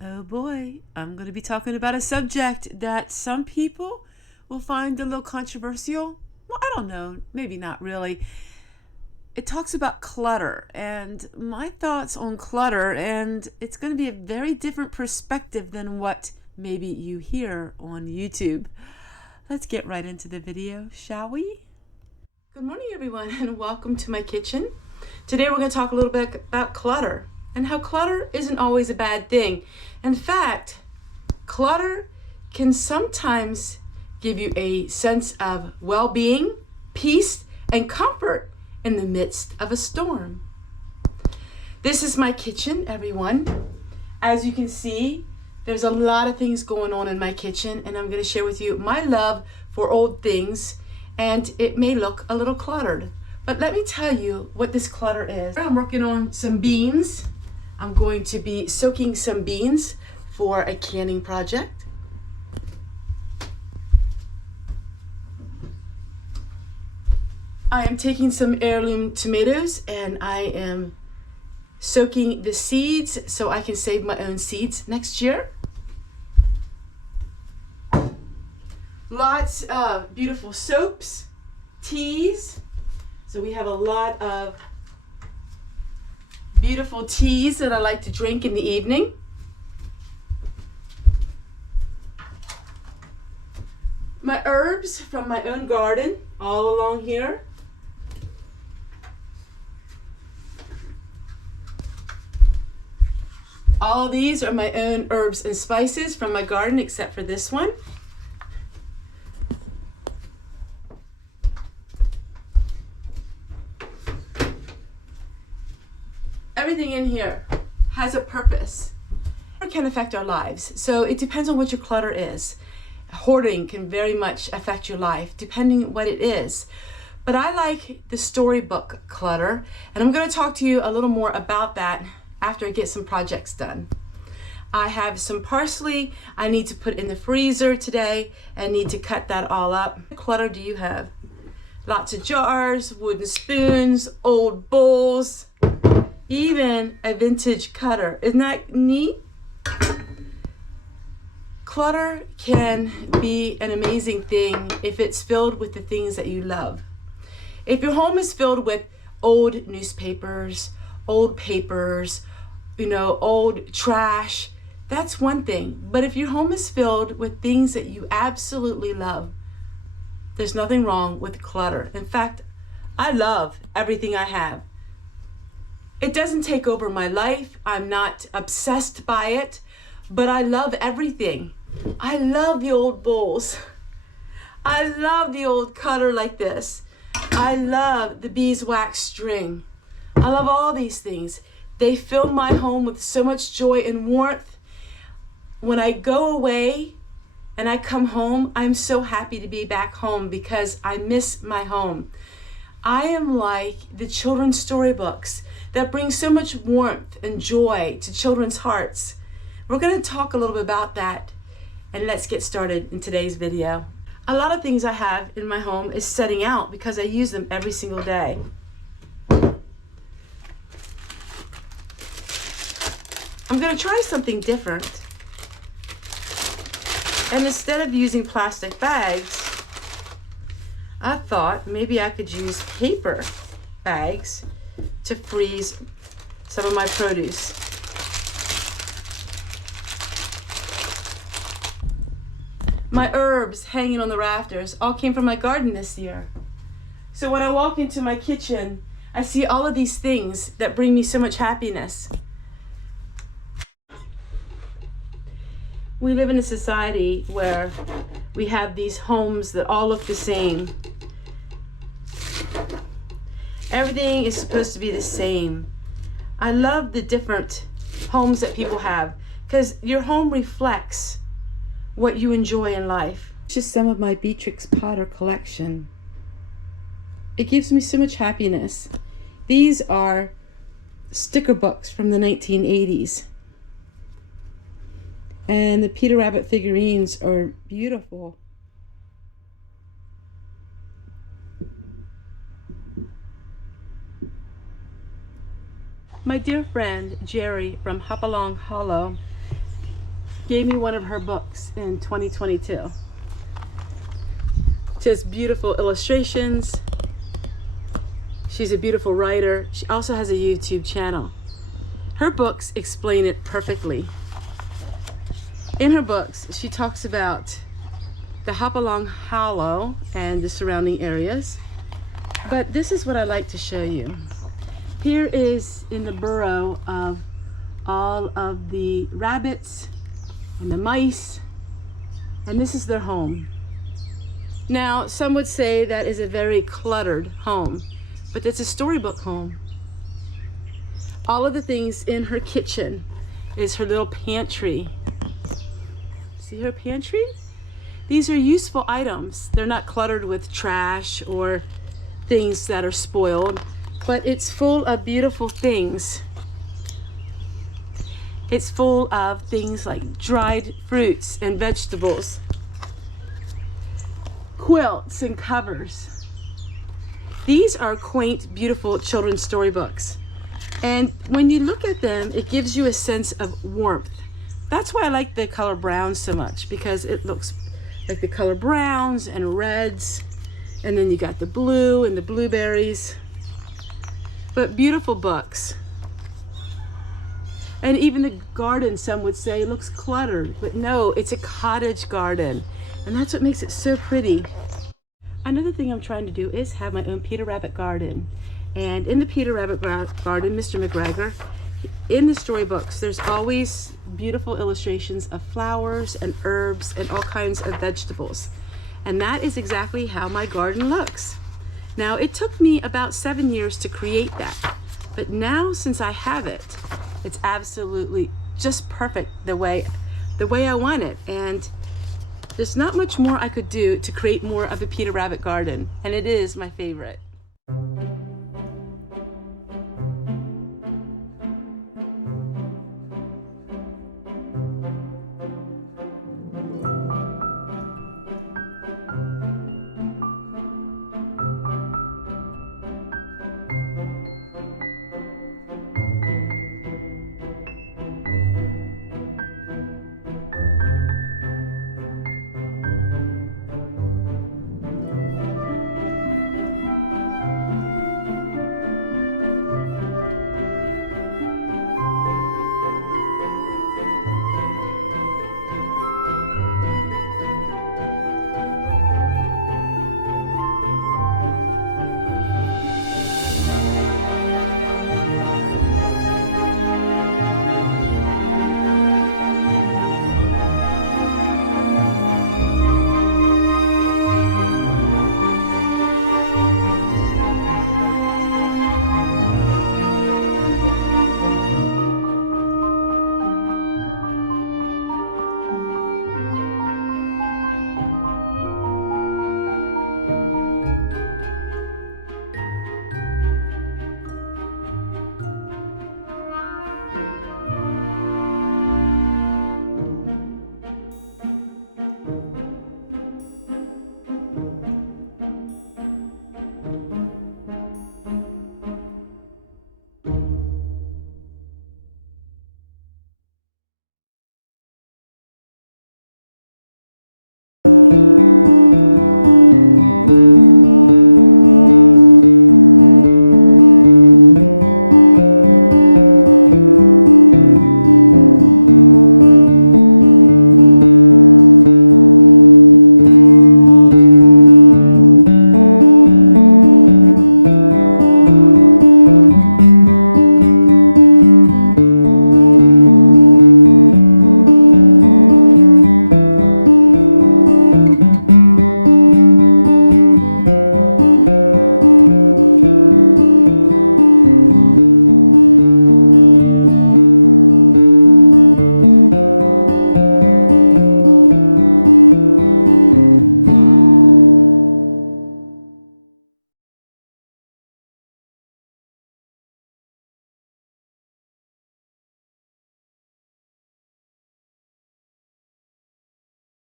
Oh boy, I'm going to be talking about a subject that some people will find a little controversial. Well, I don't know, maybe not really. It talks about clutter and my thoughts on clutter, and it's going to be a very different perspective than what maybe you hear on YouTube. Let's get right into the video, shall we? Good morning, everyone, and welcome to my kitchen. Today we're going to talk a little bit about clutter and how clutter isn't always a bad thing. In fact, clutter can sometimes give you a sense of well-being, peace, and comfort in the midst of a storm. This is my kitchen, everyone. As you can see, there's a lot of things going on in my kitchen, and I'm going to share with you my love for old things, and it may look a little cluttered. But let me tell you what this clutter is. I'm working on some beans. I'm going to be soaking some beans for a canning project. I am taking some heirloom tomatoes and I am soaking the seeds so I can save my own seeds next year. Lots of beautiful soaps, teas. So we have a lot of beautiful teas that I like to drink in the evening. My herbs from my own garden all along here. All these are my own herbs and spices from my garden except for this one. Everything in here has a purpose. It can affect our lives, so it depends on what your clutter is. Hoarding can very much affect your life, depending what it is. But I like the storybook clutter, and I'm going to talk to you a little more about that after I get some projects done. I have some parsley I need to put in the freezer today and need to cut that all up. What clutter do you have? Lots of jars, wooden spoons, old bowls, even a vintage cutter. Isn't that neat? Clutter can be an amazing thing if it's filled with the things that you love. If your home is filled with old newspapers, old papers, old trash, that's one thing. But if your home is filled with things that you absolutely love, there's nothing wrong with clutter. In fact, I love everything I have. It doesn't take over my life. I'm not obsessed by it, but I love everything. I love the old bowls. I love the old cutter like this. I love the beeswax string. I love all these things. They fill my home with so much joy and warmth. When I go away and I come home, I'm so happy to be back home because I miss my home. I am like the children's storybooks that bring so much warmth and joy to children's hearts. We're going to talk a little bit about that, and let's get started in today's video. A lot of things I have in my home is setting out because I use them every single day. I'm going to try something different. And instead of using plastic bags, I thought maybe I could use paper bags to freeze some of my produce. My herbs hanging on the rafters all came from my garden this year. So when I walk into my kitchen, I see all of these things that bring me so much happiness. We live in a society where we have these homes that all look the same. Everything is supposed to be the same. I love the different homes that people have because your home reflects what you enjoy in life. Just some of my Beatrix Potter collection. It gives me so much happiness. These are sticker books from the 1980s. And the Peter Rabbit figurines are beautiful. My dear friend Jerry from Hopalong Hollow gave me one of her books in 2022. She has beautiful illustrations. She's a beautiful writer. She also has a YouTube channel. Her books explain it perfectly. In her books, she talks about the Hopalong Hollow and the surrounding areas. But this is what I like to show you. Here is in the burrow of all of the rabbits and the mice, and this is their home. Now, some would say that is a very cluttered home, but it's a storybook home. All of the things in her kitchen is her little pantry. See her pantry? These are useful items. They're not cluttered with trash or things that are spoiled, but it's full of beautiful things. It's full of things like dried fruits and vegetables, quilts and covers. These are quaint, beautiful children's storybooks. And when you look at them, it gives you a sense of warmth. That's why I like the color brown so much, because it looks like the color browns and reds, and then you got the blue and the blueberries. But beautiful books. And even the garden, some would say, looks cluttered, but no, it's a cottage garden, and that's what makes it so pretty. Another thing I'm trying to do is have my own Peter Rabbit garden. And in the Peter Rabbit garden, Mr. McGregor, in the storybooks, there's always beautiful illustrations of flowers and herbs and all kinds of vegetables. And that is exactly how my garden looks. Now, it took me about 7 years to create that, but now since I have it, it's absolutely just perfect the way I want it. And there's not much more I could do to create more of a Peter Rabbit garden, and it is my favorite.